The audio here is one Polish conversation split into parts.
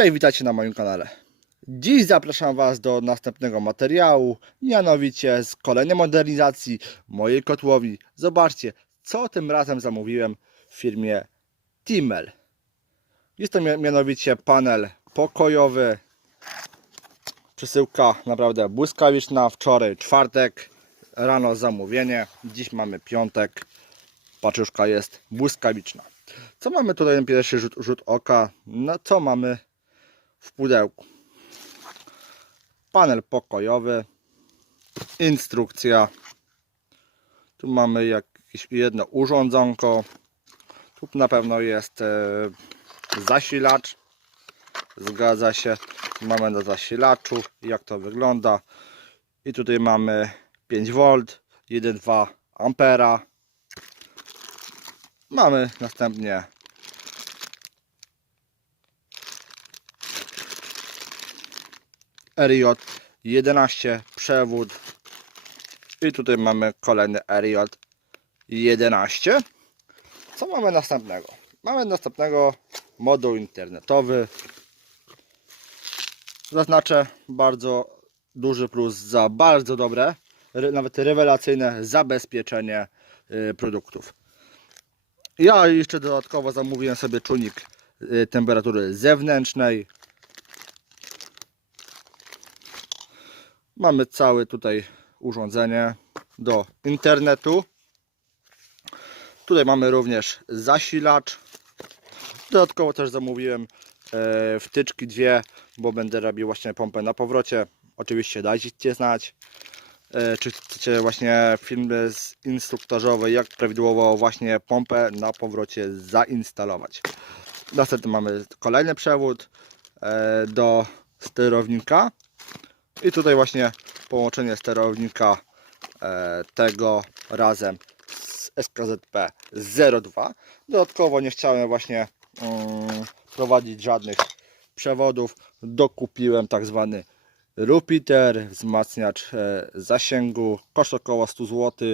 Cześć, witajcie na moim kanale. Dziś zapraszam Was do następnego materiału, mianowicie z kolejnej modernizacji mojej kotłowi. Zobaczcie, co tym razem zamówiłem w firmie Timmel. Jest to mia- mianowicie panel pokojowy. Przesyłka naprawdę błyskawiczna. Wczoraj czwartek, rano zamówienie. Dziś mamy piątek. Paczuszka jest błyskawiczna. Co mamy tutaj na pierwszy rzut, rzut oka? No co mamy w pudełku? Panel pokojowy, instrukcja. Tu mamy jakieś jedno urządzonko. Tu na pewno jest e, zasilacz. Zgadza się. Mamy na zasilaczu, jak to wygląda. I tutaj mamy 5V, 1,2 ampera. Mamy następnie RJ 11 przewód i tutaj mamy kolejny RJ 11 co mamy następnego? mamy następnego moduł internetowy zaznaczę bardzo duży plus za bardzo dobre re- nawet rewelacyjne zabezpieczenie y, produktów ja jeszcze dodatkowo zamówiłem sobie czujnik y, temperatury zewnętrznej. Mamy całe tutaj urządzenie do internetu. Tutaj mamy również zasilacz. Dodatkowo też zamówiłem e, wtyczki dwie, bo będę robił właśnie pompę na powrocie. Oczywiście dajcie znać. E, czy chcecie właśnie filmy z instruktażowe, jak prawidłowo właśnie pompę na powrocie zainstalować. Następnie mamy kolejny przewód e, do sterownika i tutaj właśnie połączenie sterownika e, tego razem z SKZP 02. Dodatkowo nie chciałem właśnie mm, prowadzić żadnych przewodów. Dokupiłem tak zwany repeater, wzmacniacz e, zasięgu, koszt około 100 zł.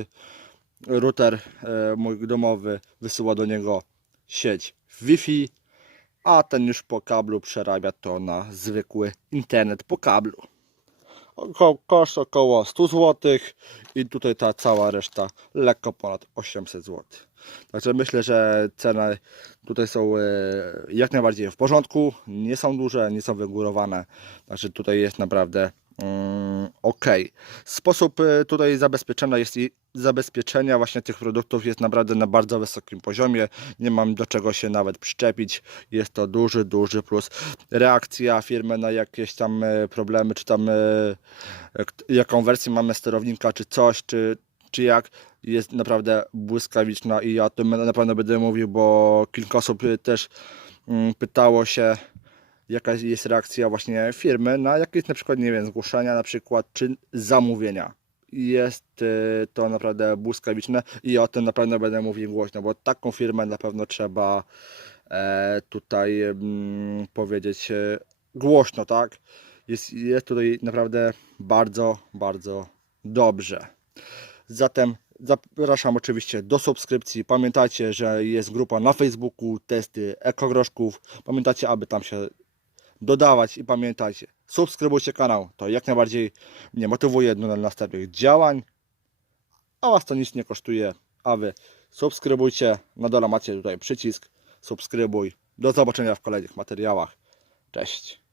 Router e, mój domowy wysyła do niego sieć Wi-Fi, a ten już po kablu przerabia to na zwykły internet po kablu. Koszt około 100 zł i tutaj ta cała reszta lekko ponad 800 zł. Także myślę, że ceny tutaj są e, jak najbardziej w porządku, nie są duże, nie są wygórowane, także tutaj jest naprawdę ok. Sposób e, tutaj zabezpieczenia jest i zabezpieczenia właśnie tych produktów jest naprawdę na bardzo wysokim poziomie. Nie mam do czego się nawet przyczepić. Jest to duży, duży plus. Reakcja firmy na jakieś tam e, problemy, czy tam e, jak- jaką wersję mamy sterownika, czy coś, czy, czy jak jest naprawdę błyskawiczna i ja o tym na pewno będę mówił, bo kilka osób też mm, pytało się jaka jest reakcja właśnie firmy na jakieś na przykład, nie wiem, zgłoszenia na przykład, czy zamówienia. Jest y, to naprawdę błyskawiczne i o tym na pewno będę mówił głośno, bo taką firmę na pewno trzeba e, tutaj mm, powiedzieć e, głośno, tak? Jest, jest tutaj naprawdę bardzo, bardzo dobrze. Zatem zapraszam oczywiście do subskrypcji. Pamiętajcie, że jest grupa na Facebooku testy ekogroszków. Pamiętajcie, aby tam się dodawać i pamiętajcie, subskrybujcie kanał. To jak najbardziej mnie motywuje do następnych działań. A Was to nic nie kosztuje. A Wy subskrybujcie. Na dole macie tutaj przycisk subskrybuj. Do zobaczenia w kolejnych materiałach. Cześć.